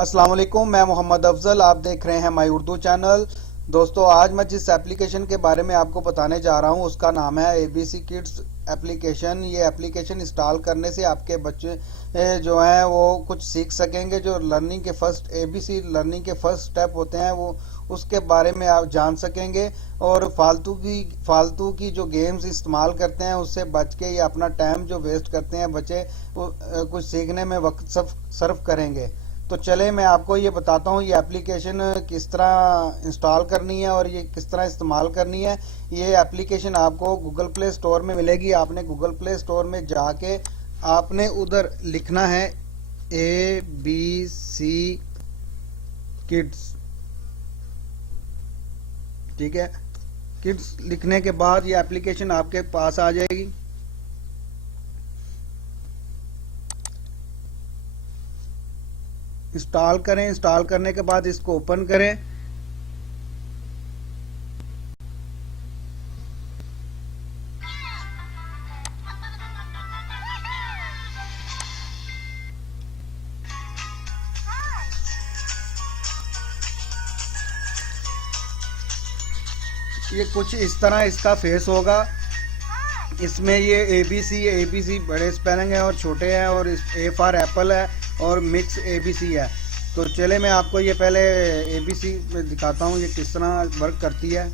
अस्सलाम वालेकुम, मैं मोहम्मद अफजल। आप देख रहे हैं माई उर्दू चैनल। दोस्तों, आज मैं जिस एप्लीकेशन के बारे में आपको बताने जा रहा हूं उसका नाम है एबीसी किड्स एप्लीकेशन। ये एप्लीकेशन इंस्टॉल करने से आपके बच्चे जो हैं वो कुछ सीख सकेंगे। जो लर्निंग के फर्स्ट एबीसी लर्निंग के फर्स्ट स्टेप होते हैं वो उसके बारे में आप जान सकेंगे। और फालतू की जो गेम्स इस्तेमाल करते हैं उससे बच के या अपना टाइम जो वेस्ट करते हैं बच्चे वो कुछ सीखने में वक्त सर्व करेंगे। तो चले मैं आपको ये बताता हूँ ये एप्लीकेशन किस तरह इंस्टॉल करनी है और ये किस तरह इस्तेमाल करनी है। ये एप्लीकेशन आपको गूगल प्ले स्टोर में मिलेगी। आपने गूगल प्ले स्टोर में जाके आपने उधर लिखना है ABC किड्स। ठीक है, किड्स लिखने के बाद ये एप्लीकेशन आपके पास आ जाएगी। इंस्टॉल करें। इंस्टॉल करने के बाद इसको ओपन करें। ये कुछ इस तरह इसका फेस होगा। इसमें ये एबीसी बड़े स्पेलिंग है और छोटे हैं, और ए फॉर एप्पल है और मिक्स एबीसी है। तो चले मैं आपको ये पहले एबीसी में दिखाता हूँ ये किस तरह वर्क करती है।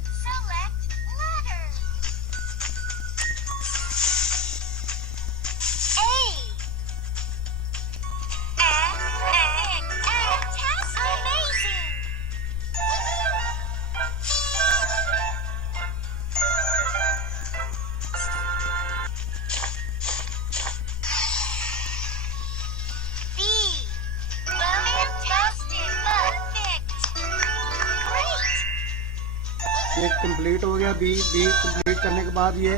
ये कंप्लीट हो गया। बी कंप्लीट करने के बाद ये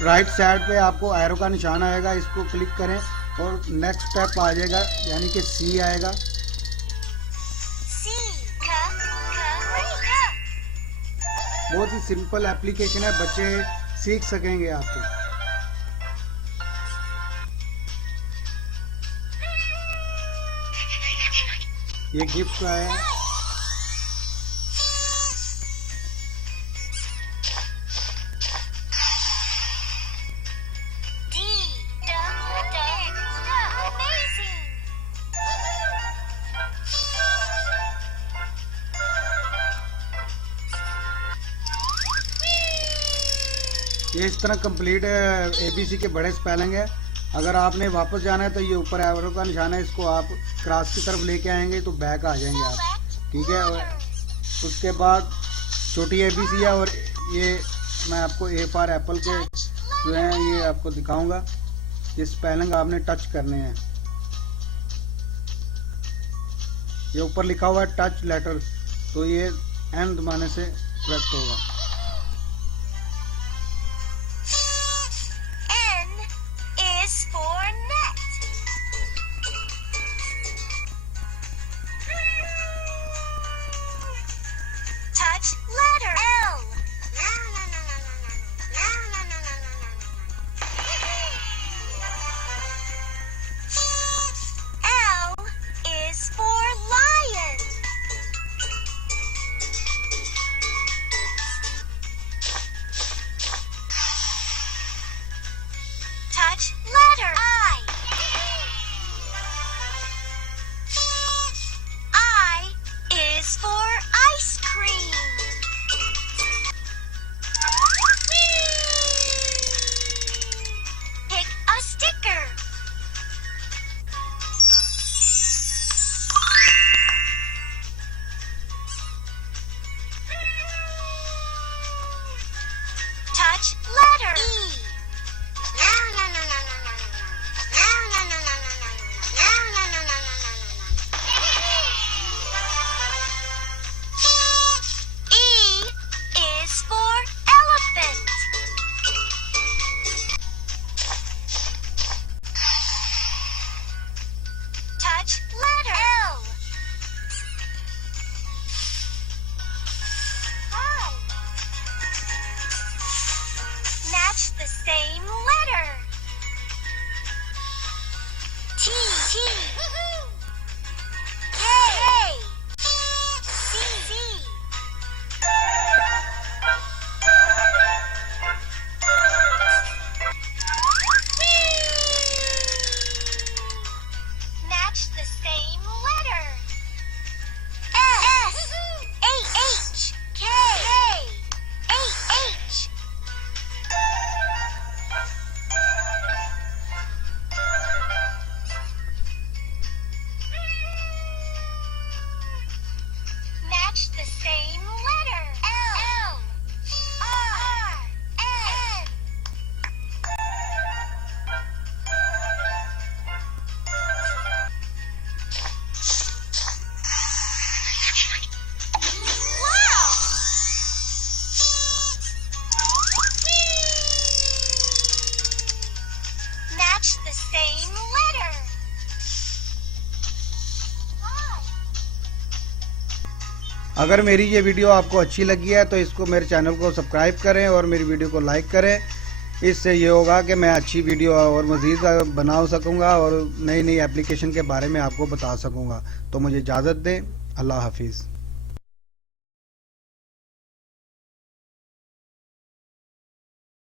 राइट साइड पे आपको एरो का निशान आएगा, इसको क्लिक करें और नेक्स्ट स्टेप आ जाएगा, यानी कि सी आएगा। बहुत ही सिंपल एप्लीकेशन है, बच्चे सीख सकेंगे आपके। ये गिफ्ट का है। ये इस तरह कंप्लीट एबीसी के बड़े स्पेलिंग है। अगर आपने वापस जाना है तो ये ऊपर एरो का निशान है, इसको आप क्रॉस की तरफ लेके आएंगे तो बैक आ जाएंगे आप। ठीक है, उसके बाद छोटी एबीसी है और ये मैं आपको ए फॉर एप्पल के जो हैं ये आपको दिखाऊंगा। ये स्पेलिंग आपने टच करने हैं। ये ऊपर लिखा हुआ है टच लेटर, तो ये एन दबाने से करेक्ट होगा। Touch letter L. L is for lion. Touch letter I. I is for ice cream. Pick a sticker. Touch letter E. अगर मेरी ये वीडियो आपको अच्छी लगी है तो इसको मेरे चैनल को सब्सक्राइब करें और मेरी वीडियो को लाइक करें। इससे ये होगा कि मैं अच्छी वीडियो और मज़ीद बना सकूँगा और नई नई एप्लीकेशन के बारे में आपको बता सकूँगा। तो मुझे इजाज़त दें। अल्लाह हाफिज़।